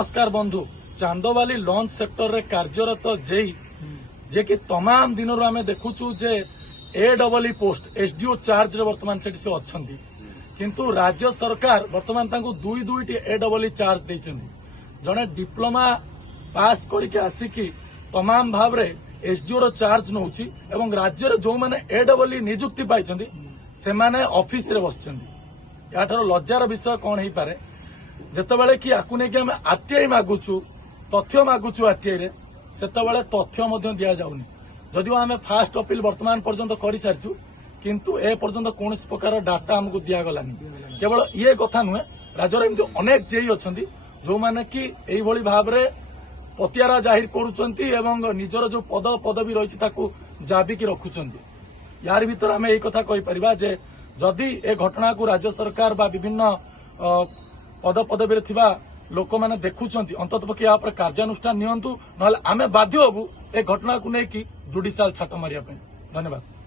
नमस्कार बंधु चांदोबाली launch sector रे कार्यरत जेई जे कि तमाम दिन आम देखुचु जे एडबली पोस्ट एसडीओ चार्ज रे वर्तमान से अच्छी किंतु राज्य सरकार वर्तमान तांको दुई दुईटी एडबली चार्ज देइछन्ती जने डिप्लोमा पास करके आसिकी तमाम भाव रे एसडीओ रो चार्ज नउची एवं राज्य रे जो माने एडबली नियुक्ति पाइछन्ती से माने ऑफिस रे बसछन्ती याठार लज्जार विषय कौन हेई पारे जेतेबेले कि आकु नै कि हम आरटीआई मागुछु तथ्य मागुछु आरटीआई रे सेतेबेले तथ्य मध्य दिया जाउनी जदिও आम फास्ट अपील वर्तमान पर्यंत कर सारिछु किंतु ए पर्यंत कौन प्रकार डाटा हमको दिया गलानी केवल ये कथा नुहे राज्यर एमती अनेक जेई अछंती जो माने कि एई भली भाव रे पतियारा जाहिर करूछंती एवं निजर जो पद पदवी रहिछि ताकू जाबी कि रखुछंती यार भीतर आम एई कथा कहि परिबा जे जदि ए घटना को राज्य सरकार बा विभिन्न पद पदवी थिबा लोक मैंने देखुंट अंततपक्षे या कार्यानुष्ठान नियंतु ना आम बाध्य हबू ए घटना को लेकिन जुडिशियल छाट मारिया धन्यवाद।